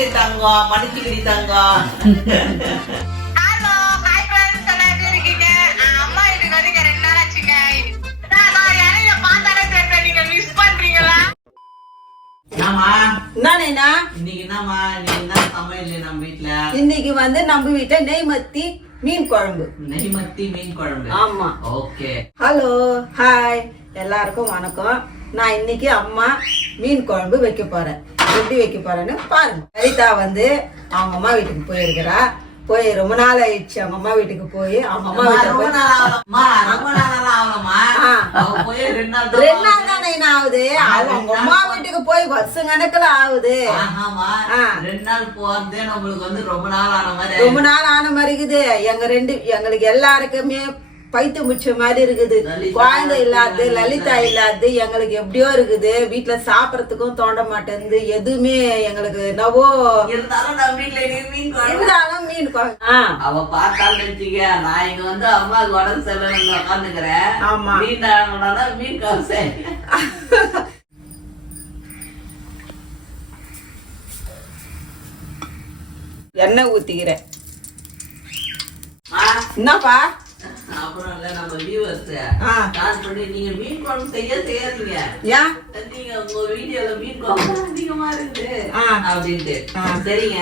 மன்னிச்சிடு தங்கம் மன்னிச்சுக்கிடி தங்கம் வந்து இன்னைக்கு நம்ம வீட்டுல வந்து நம்ம வீட்டை நெய்மத்தி மீன் குழம்பு. நெய்மத்தி மீன் குழம்பு. ஆமா. ஓகே. Hello hi. எல்லாருக்கும் வணக்கம். நான் இன்னைக்கு அம்மா மீன் குழம்பு வைக்க போறேன். எப்படி வைக்க போறேன்னு பாருங்க. லலிதா வந்து அவங்க அம்மா வீட்டுக்கு போயிருக்கிறா. போய் ரொம்ப நாள் ஆயிடுச்சு. அவங்க அம்மா வீட்டுக்கு போய் அவங்க அம்மா வீட்டுக்கு ரெண்டு நாள் தான் ஆகுது. அவங்க அம்மா வீட்டுக்கு போய் வருஷம் கணக்குல ஆகுது. ஆமாமா ஆ. ரெண்டு நாள் போறதே நம்மளுக்கு வந்து ரொம்ப நாள் ஆன மாதிரி ரொம்ப நாள் ஆன மாதிரி இருக்குது. எங்க ரெண்டு எங்களுக்கு எல்லாருக்குமே பைத்து முச்ச மாதிரி இருக்குது. குழந்தை இல்லாது லலிதா. லலிதா இல்லாது எங்களுக்கு எப்படியோ இருக்குது. வீட்டுல சாப்பிடறதுக்கும் தோண்ட மாட்டேங்குது. எதுவுமே எங்களுக்கு என்னவோ இருந்தாலும் மீன் அவ பார்த்தாலும் நினைச்சுக்க நான் இங்க வந்து அம்மாவுக்கு உடம்பு சரியில்லைன்னு உட்காந்துக்கிறேன் ஆமா. மீன் மீன் குழம்பு எண்ணெய் ஊத்திக்கிறேன். என்னப்பா அப்புறம் இல்ல நம்ம வியூவர்ஸ் ஆ. கால் பண்ணி நீங்க மீன் குழம்பு செய்ய செய்யாதீங்க. ஏன் நீங்க உங்க வீடியோல மீன் குழம்பு அதிகமா இருக்குது. அப்படின்ட்டு. சரிங்க.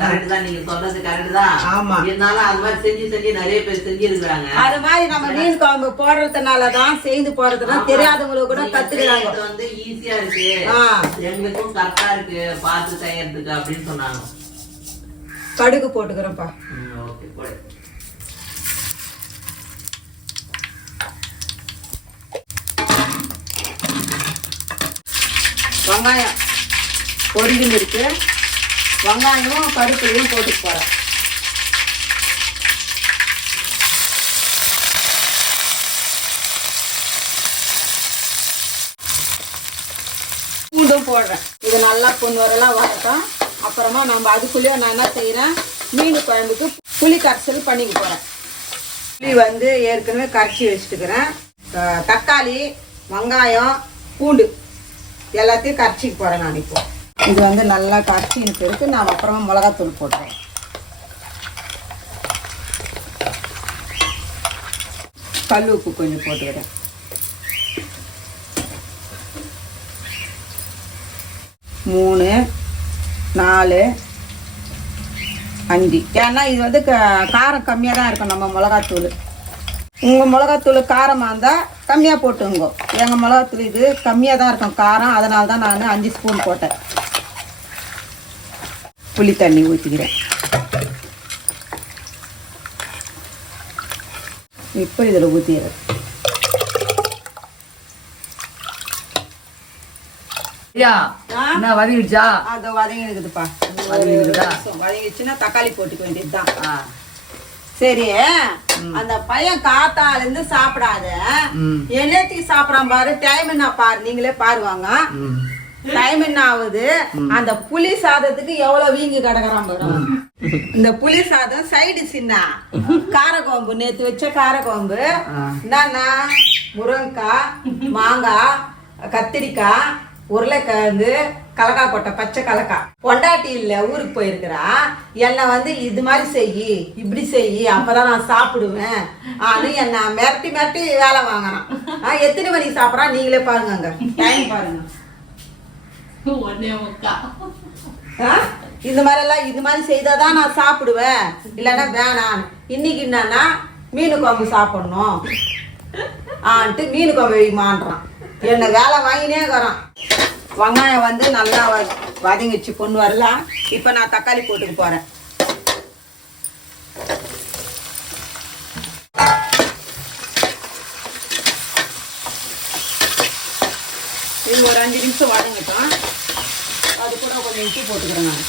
கரெக்ட் தான் நீங்க சொன்னது கரெக்ட் தான். ஆமா. இருந்தாலும் அது மாதிரி செஞ்சு செஞ்சு நிறைய பேர் செஞ்சிருக்கிறாங்க. அது மாதிரி நம்ம மீன் குழம்பு போடுறதுனாலதான் செய்து போடுறதுனா தெரியாதவங்களுக்கு கூட கத்துக்கிறாங்க. வந்து ஈஸியா இருக்கு. எங்களுக்கும் கரெக்டா இருக்கு. பார்த்து செய்யறதுக்கு அப்படின்னு சொன்னாங்க. கடுகு போட்டுக்கிறேன்ப்பா. ம், ஓகே போடு. வெங்காயம். பொரிஞ்சுன்னு இருக்கு. வெங்காயமும் பருப்புலையும் போட்டு போகிறேன் பூண்டும் போடுறேன். இது நல்லா பொண்ணு வரலாம் வளர்த்தோம் அப்புறமா நம்ம அதுக்குள்ளேயே நான் என்ன செய்கிறேன் மீன் குழம்புக்கு புளி கரைசல் பண்ணிக்க போகிறேன் புளி வந்து ஏற்கனவே கரைச்சி வச்சுட்டுக்கிறேன். தக்காளி வெங்காயம் பூண்டு எல்லாத்தையும் கரைச்சிக்கு போகிறேன் நான் இப்போ. இது வந்து நல்லா கரைச்சின்னு பிறகு நான் அப்புறமா மிளகாத்தூள் போடுறேன். கல் உப்பு கொஞ்சம் போட்டுக்கிறேன் மூணு நாலு அஞ்சு. ஏன்னா இது வந்து க- காரம் கம்மியாக தான் இருக்கும் நம்ம மிளகாத்தூள். உங்கள் மிளகாத்தூள் காரமாக இருந்தால் கம்மியாக போட்டுங்க. எங்கள் மிளகாத்தூள் இது கம்மியாக தான் இருக்கும். காரம் அதனால தான் நான் அஞ்சு ஸ்பூன் போட்டேன். புளி தண்ணி ஊற்றிக்கிறேன் இப்போ இதில் ஊற்றிடுறேன் வதங்கிடுச்சா? அதை வதங்கிடுதுப்பா வதங்கிடுதா? வதங்கிடுச்சுன்னா தக்காளி போட்டுக்க வேண்டியது தான் ஆ. சரி அந்த பையன் காத்தால இருந்து சாப்பிடாத. என்னத்துக்கு சாப்பிடாம பாரு டைம் என்ன பாரு நீங்களே பாருவாங்க. டைம் என்ன ஆகுது? அந்த புளி சாதத்துக்கு எவ்வளவு வீங்கி கிடக்குறான் பாரு. இந்த புளி சாதம் சைடு சின்ன காரக்குழம்பு. நேத்து வச்ச காரக்குழம்பு. என்னன்னா முருங்கைக்காய் மாங்காய் கத்திரிக்காய் உருளைக்கிழங்கு கலக்கா போட்ட பச்சை கலக்கா. பொண்டாட்டி இல்ல ஊருக்கு போயிருக்கிறா. என்னை வந்து இது மாதிரி செய் இப்படி செய் அப்பதான் நான் சாப்பிடுவேன். ஆனு என்ன மிரட்டி மிரட்டி வேலை வாங்கினான் ஆ, எத்தனை மணிக்கு சாப்பிட்றான் நீங்களே பாருங்க. அங்க டைம் பாருங்க? இந்த மாதிரி எல்லாம் இது மாதிரி செய்தாதான் நான் சாப்பிடுவேன். இல்லைன்னா வேணாம் இன்னைக்கு என்னன்னா மீன் குழம்பு சாப்பிடணும். ஆன்ட்டு மீன் குழம்பு வைமான்றான் என்ன வேலை வாங்கினே இருக்கிறான். வெங்காயம் வந்து நல்லா வ- வதங்கிச்சு பொண்ணு வரலாம். இப்போ நான் தக்காளி போட்டுக்க போறேன். இது ஒரு அஞ்சு நிமிஷம் வதங்கிட்டோம். அது கூட கொஞ்சம் இட்டி போட்டுக்கிறேன் நான்.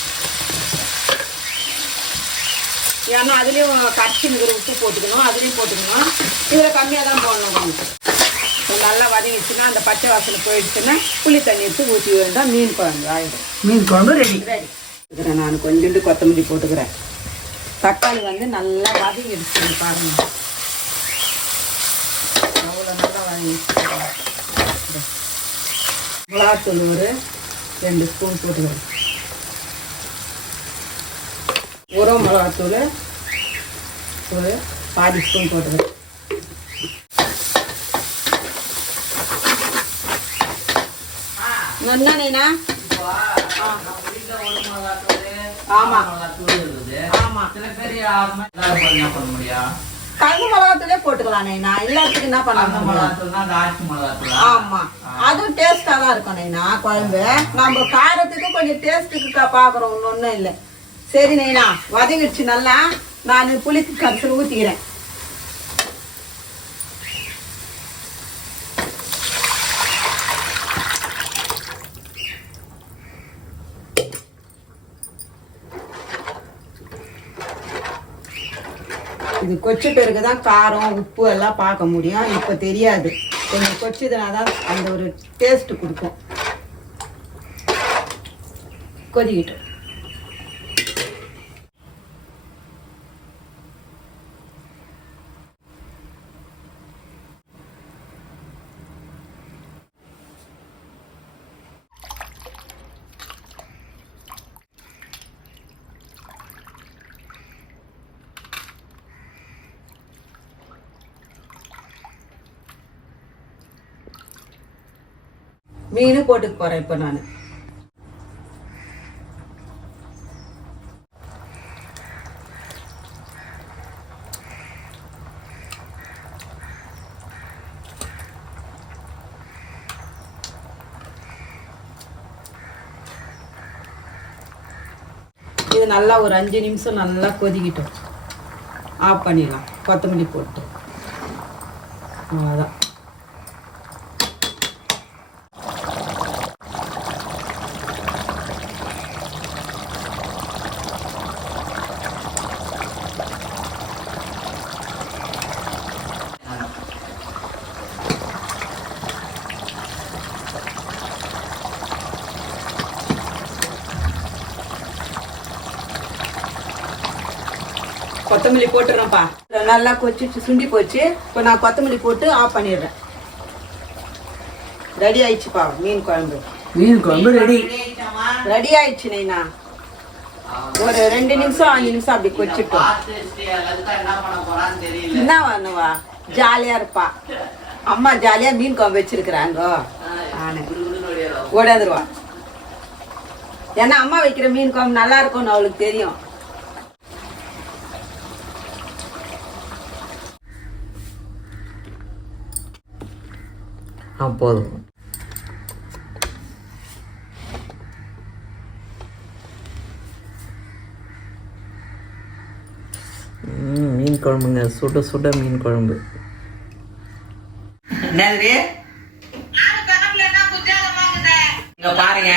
ஏன்னா அதுலேயும் கரைச்சி இருக்கிற உப்பு போட்டுக்கணும். அதுலேயும் போட்டுக்கணும். இதில் கம்மியாக தான் போடணும் கொஞ்சம். நல்லா வதங்கிச்சுன்னா அந்த பச்சை வாசனை போயிடுச்சுன்னா புளி தண்ணி எடுத்து ஊற்றி வேண்டாம். மீன் குழம்பு ஆயிடும். மீன் குழம்பு ரெடி ரெடி நான் கொஞ்சோண்டு கொத்தமல்லி போட்டுக்கிறேன். தக்காளி வந்து நல்லா வதங்கிடுச்சு பாருங்க. அவ்வளோ நல்லா வதங்கிடுச்சு. மிளகாத்தூள் ஒரு ரெண்டு ஸ்பூன் போட்டுக்கிறேன். உரம் மிளகாத்தூள் ஒரு பாதி ஸ்பூன் போட்டுக்கிறேன். என்ன நீனா? ஆமா. ஆமா. சில பேர் யாருமே என்ன பண்ண முடியும் கரும்பு மிளகாத்தூளே போட்டுக்கலாம் நைனா. எல்லாத்துக்கும் என்ன பண்ண அந்த முடியும் மிளகாத்தூள்னா அந்த ஆச்சி மிளகாத்தூள்? ஆமா. அதுவும் டேஸ்டா தான் இருக்கும் நைனா குழம்பு. நம்ம காரத்துக்கு கொஞ்சம் டேஸ்ட்டுக்கு பாக்குறோம் ஒன்றும் இல்லை. சரி நைனா வதங்கிடுச்சு நல்லா. நான் புளி கரைசல் ஊத்திக்கிறேன். கொச்ச பிறகு தான் காரம் உப்பு எல்லாம் பார்க்க முடியும். இப்போ தெரியாது. கொஞ்சம் கொச்சுதுனா தான் அந்த ஒரு டேஸ்ட் கொடுக்கும். கொதிக்கிட்டோம். மீன் போட்டுக்க போகிறேன் இப்போ நான். இது நல்லா ஒரு அஞ்சு நிமிஷம் நல்லா கொதிக்கிட்டோம். ஆஃப் பண்ணிடலாம். கொத்தமல்லி போட்டு. அவ்வளோதான் கொத்தமல்லி போட்டுறேன்ப்பா. நல்லா கொச்சிச்சு சுண்டி போச்சு. இப்போ நான் கொத்தமல்லி போட்டு ஆஃப் பண்ணிடுறேன். ரெடி ஆயிடுச்சுப்பா மீன் குழம்பு. மீன் குழம்பு ரெடி ரெடி ஆயிடுச்சு நைனா. ஒரு ரெண்டு நிமிஷம் அஞ்சு நிமிஷம் அப்படி கொச்சிட்டோம். என்ன பண்ணுவா? ஜாலியா இருப்பா. அம்மா ஜாலியா மீன் குழம்பு வச்சிருக்கிறாங்க. ஓடாதுருவா. ஏன்னா அம்மா வைக்கிற மீன் குழம்பு நல்லா இருக்கும்னு அவளுக்கு தெரியும். ஆ போதும். மீன் குழம்புங்க. சுட சுட மீன் குழம்பு. என்னது? இங்க பாருங்க.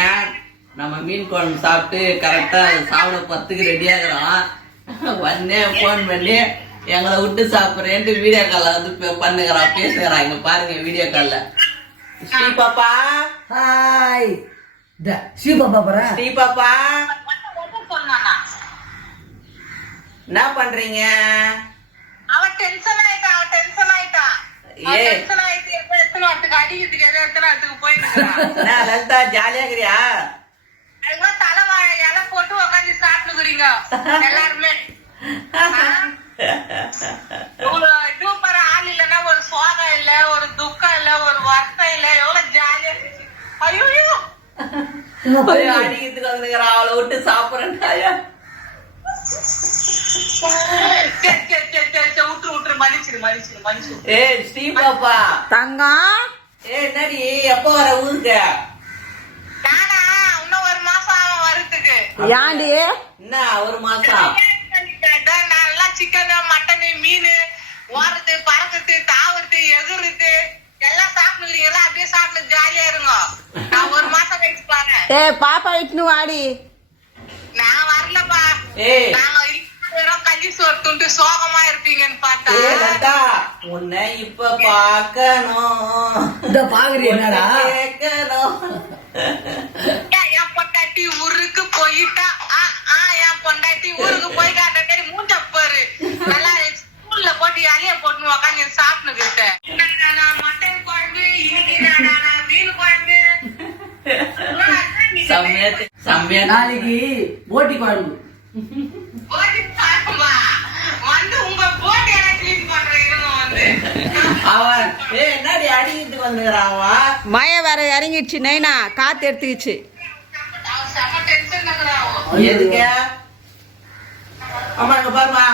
நம்ம மீன் குழம்பு சாப்பிட்டு கரெக்டா சாப்பிட பத்துக்கு ரெடி ஆகுறோம். உடனே ஃபோன் பண்ணி எங்களை விட்டு சாப்பிட்றேன்ட்டு வீடியோ காலில் வந்து பண்ணுகிறான் பேசுகிறான் இங்க பாருங்க வீடியோ கால்ல ஸ்ரீ பாப்பா. ஹாய் ஸ்ரீ பாப்பா போறேன் ஸ்ரீ பாப்பா. சொன்னானா? என்ன பண்றீங்க? அவன் டென்ஷன் ஆயிட்டான் அவன் டென்ஷன் ஆயிட்டான் ஏ. டென்ஷன் ஆயிட்டு எப்ப எத்தனை இடத்துக்கு அடிக்கிறதுக்கு எதோ எத்தனை இடத்துக்கு போயிருக்கிறான் என்ன லலிதா ஜாலியா இருக்கிறியா? அதுக்கெல்லாம் தலைவாழை இலை போட்டு உட்காந்து சாப்பிட்டுக்கிறீங்க. எல்லாருமே. இவ்வளவு இதுவும் பாரு ஆள் இல்லைன்னா ஒரு சோகம் இல்ல ஒரு துக்கம் ஒரு வருத்தம் இல்ல எவ்வளவு ஜாலியா இருந்துச்சு ஐயோ! அடிக்கிறதுக்கு வந்துக்கிறான் அவளை விட்டு சாப்பிட்றேன்டாயா தங்கம் ஏய் என்னடி? எப்போ வர ஊருக்கு? நானா? இன்னும் ஒரு மாசம் ஆகும் வரத்துக்கு ஏன்டி? என்ன ஒரு மாசம்? நல்லா சிக்கன் மட்டன் மீன் ஓடுறது பறக்கிறது தாவறது எகுறது எல்லாம் சாப்பிடுறீங்களா அப்படியே சாப்பிட்டு ஜாலியா இருங்க. நான் ஒரு மாசம் கழிச்சு பாரு ஏ பாப்பா இட்டுன்னு வாடி நான் வரலப்பா. ஏய் நாங்க வெறும் கஞ்சி சோறு துண்டு சோகமா இருப்பீங்கன்னு பார்த்தா. உன்னை இப்ப இந்த என்னடா? கேட்கணும். அப்படியே? நாளைக்கு போட்டி குழம்பு. மழை வேற இறங்கிடுச்சு நைனா. காத்து எடுத்துக்கிச்சு. அம்மா இங்க பாருமா.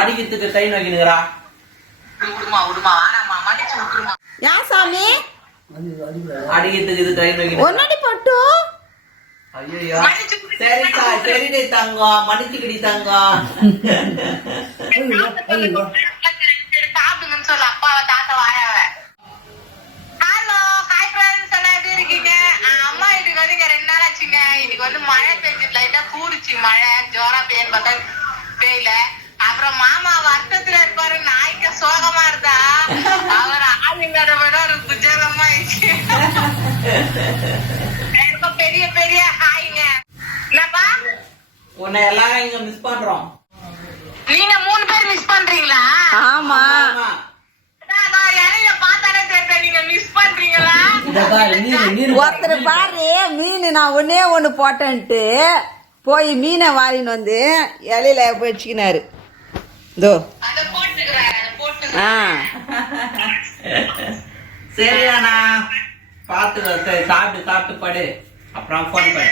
அடிக்கிறதுக்கு டைம் வைக்கிறா யா சாமி? அடிக்கிறதுக்கு இது டைம் வைக்கிறேன் பொட்டு. ஐயோ சரி சா- சரிடி தங்கம். மன்னிச்சுக்கிடி தங்கம். சாப்பிடுங்கன்னு சொல்லு அப்பாவை தாத்தா வாயாவ. ஹலோ ஹாய் ஃப்ரெண்ட்ஸ் எல்லாம் எப்படி இருக்கீங்க? அஹ் அம்மா வீட்டுக்கு வந்து இங்க ரெண்டு நாள் ஆச்சுங்க. இன்னைக்கு வந்து மழை பெஞ்சு லைட்டா கூடுச்சு மழை. ஜோரா பெய்யன்னு பார்த்தா பெய்யல அப்புறம் மாமா வருத்தத்துல இருப்பாரு நாய்க்கு சோகமா இருந்தா. அவர் ஆளுங்கட விட ஒரு குஜலமா ஆயிடுச்சு எனக்கும் பெரிய ஹாய்ங்க. என்னப்பா? உன்னை எல்லாரும் இங்க மிஸ் பண்றோம். நீங்க மூணு பேர் மிஸ் பண்றீங்களா? ஆமா. ஒருத்தர் பாரு மீன் நான் ஒன்னே ஒண்ணு போட்டேன்ட்டு போய் மீனை வாரின்னு வந்து இலையில வச்சுக்கினாரு இதோ. ஆ. சரியாண்ணா சரி சாப்பிட்டு சாப்பிட்டு படு. அப்புறம் ஃபோன் பண்ணு.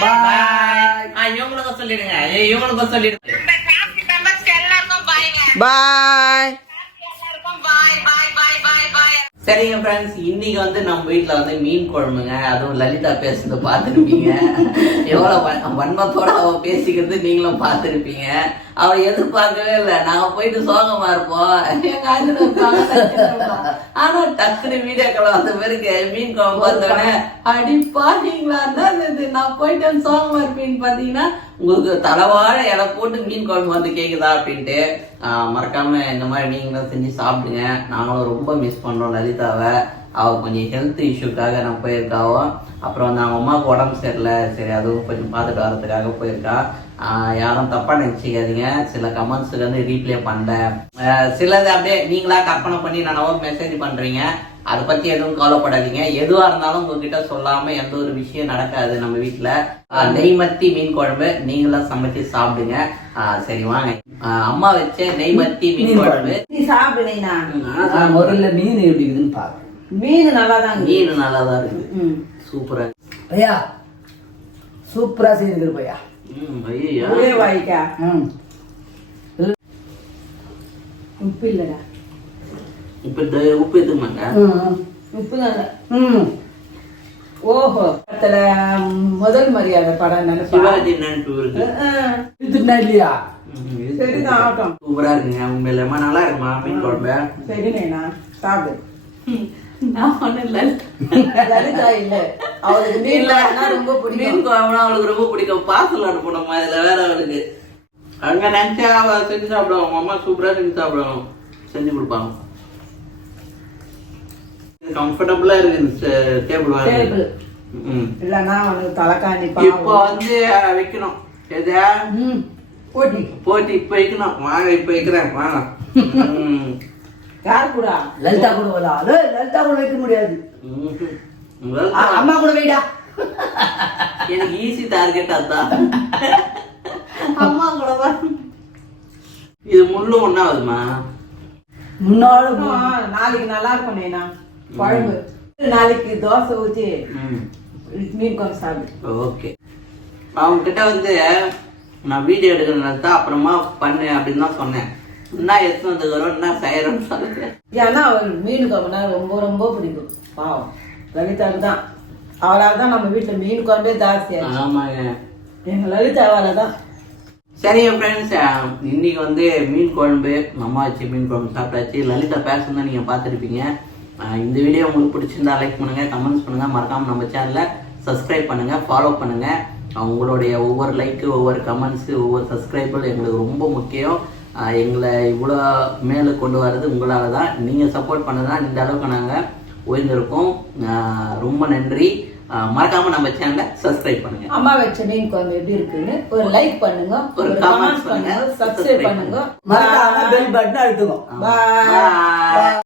பாய் ஆ இவங்களுக்கும் சொல்லிடுங்க. ஏய் இவங்களுக்கும் சொல்லிடுங்க பாய் சரிங்க ஃப்ரெண்ட்ஸ் இன்னைக்கு வந்து நம்ம வீட்ல வந்து மீன் குழம்புங்க. அதுவும் லலிதா பேசுறத பார்த்துருப்பீங்க. எவ்வளவு வன்- வன்மத்தோட அவ பேசிக்கிறது நீங்களும் பார்த்துருப்பீங்க. அவ எதிர்பார்க்கவே இல்லை. நாங்கள் போயிட்டு சோகமா இருப்போம். எங்கள் அண்ணன் ஆனால் ஆனா டக்குனு வீடியோ கால் வந்த பிறகு மீன் குழம்பு பார்த்தோன்னே அடி பார்த்தீங்களா தான் இது? நான் போயிட்டேன் சோகமா இருப்பீன்னு பார்த்தீங்கன்னா உங்களுக்கு தலைவாழ இலை போட்டு மீன் குழம்பு வந்து கேட்குதா அப்படின்ட்டு மறக்காம இந்த மாதிரி நீங்களும் செஞ்சு சாப்பிடுங்க. நாங்களும் ரொம்ப மிஸ் பண்ணுறோம் லலிதாவை. அவள் கொஞ்சம் ஹெல்த் இஷ்யூக்காக நான் போயிருக்காவோ. அப்புறம் வந்து அவங்க அம்மாவுக்கு உடம்பு சரியில்லை. சரி அதுவும் கொஞ்சம் பார்த்துட்டு வரதுக்காக போயிருக்கா. யாரும் தப்பா நினைச்சுக்காதீங்க. சில கமெண்ட்ஸுக்கு வந்து ரீப்ளே பண்ணல ஆஹ் சிலது அப்படியே நீங்களா கற்பனை பண்ணி நான் மெசேஜ் பண்றீங்க. அதை பத்தி எதுவும் கவலைப்படாதீங்க. எதுவா இருந்தாலும் உங்ககிட்ட சொல்லாம எந்த ஒரு விஷயம் நடக்காது நம்ம வீட்டுல ஆஹ் நெய்மத்தி மீன் குழம்பு நீங்களும் சமைச்சு சாப்பிடுங்க. ஆஹ் சரி வாங்க. ஆஹ் அம்மா வச்ச நெய்மத்தி மீன் குழம்பு. நீ சாப்பிடு நைனா. முதல்ல மீன் எப்படி இருக்குதுன்னு பாக்குறேன் மீன் நல்லா தாங்க மீன் நல்லா தான் இருக்கு. ம். சூப்பரா பையா சூப்பரா செய்திருக்கிற பையா. ஒரே வாய்க்கா. உப்பு இல்லடா இந்த உப்பு எதுமாங்க உப்பு ம் ஓஹோ. படத்துல முதல் மரியாதை படம் சிவாஜி இல்லையா? சரிதான் ஆகட்டும். சூப்பரா இருக்குங்க. உண்மையிலமா நல்லா இருக்குமா மீன் குழம்பு? சரி நைனா. சாப்பிடு. அவளுக்கு ரொம்ப பிடிக்கும். பார்சல் அனுப்பணுமா இதுல வேற அவளுக்கு அங்க நினைச்சா அவ செஞ்சு சாப்பிடுவாங்க. அம்மா சூப்பரா செஞ்சு சாப்பிடுவாங்க. செஞ்சு கொடுப்பாங்க. கம்ஃபர்டபுளா இருக்கு டேபிள் அவனுக்கு தலைக்காணி இப்போ வந்து வைக்கணும். எதா? போட்டி. போட்டு இப்ப வைக்கணும். வாங்க இப்ப வைக்கிறேன். வாங்க. யார் கூட? லலிதா கூட வரா ஏய், லலிதா கூட வைக்க முடியாது. அம்மா கூட வைடா. எனக்கு ஈஸி டார்கெட் அதான் அம்மா கூட வா. இது முள்ளு முன்னாள் ஆ, நாளைக்கு நல்லா இருக்கும் நைனா. குழம்பு. நாளைக்கு தோசை ஊத்தி ம். மீன் குழம்பு சாப்பிடு. ஓகே. அவங்க கிட்ட வந்து நான் வீடியோ எடுக்கிறதுனால தான் அப்புறமா பண்ணு அப்படின்னு தான் சொன்னேன். என்ன எடுத்து வந்துக்கிறோம் என்ன செய்யறோம்னு சொல்லுங்க ஏன்னா அவள் மீன் குழம்புனா ரொம்ப ரொம்ப பிடிக்கும். பாவம். லலிதாவுக்கு தான். அவளால தான் நம்ம வீட்டுல மீன் குழம்பே ஜாஸ்தியாச்சு ஆமாங்க. எங்க லலிதாவால தான். சரிங்க ஃப்ரெண்ட்ஸ் இன்னைக்கு வந்து மீன் குழம்பு அம்மா வச்சு மீன் குழம்பு சாப்பிட்டாச்சு. லலிதா பேசணும் நீங்க பார்த்துருப்பீங்க. அஹ் இந்த வீடியோ உங்களுக்கு பிடிச்சிருந்தா லைக் பண்ணுங்க கமெண்ட்ஸ் பண்ணுங்க. மறக்காம நம்ம சேனலை சப்ஸ்கிரைப் பண்ணுங்க ஃபாலோ பண்ணுங்க. அஹ் உங்களுடைய ஒவ்வொரு லைக்கு ஒவ்வொரு கமெண்ட்ஸு ஒவ்வொரு சப்ஸ்கிரைபர் எங்களுக்கு ரொம்ப முக்கியம். எங்களை இவ்வளோ மேலே கொண்டு வர்றது உங்களால தான். நீங்கள் சப்போர்ட் பண்ணதான் இந்த அளவுக்கு நாங்கள் உயர்ந்திருக்கோம். ரொம்ப நன்றி. மறக்காம நம்ம சேனலை சப்ஸ்கிரைப் பண்ணுங்க. அம்மா வச்ச மீன் குழம்பு எப்படி இருக்குன்னு ஒரு லைக் பண்ணுங்க ஒரு கமெண்ட் பண்ணுங்க சப்ஸ்கிரைப் பண்ணுங்க. மறக்காம பெல் பட்டன் Bye.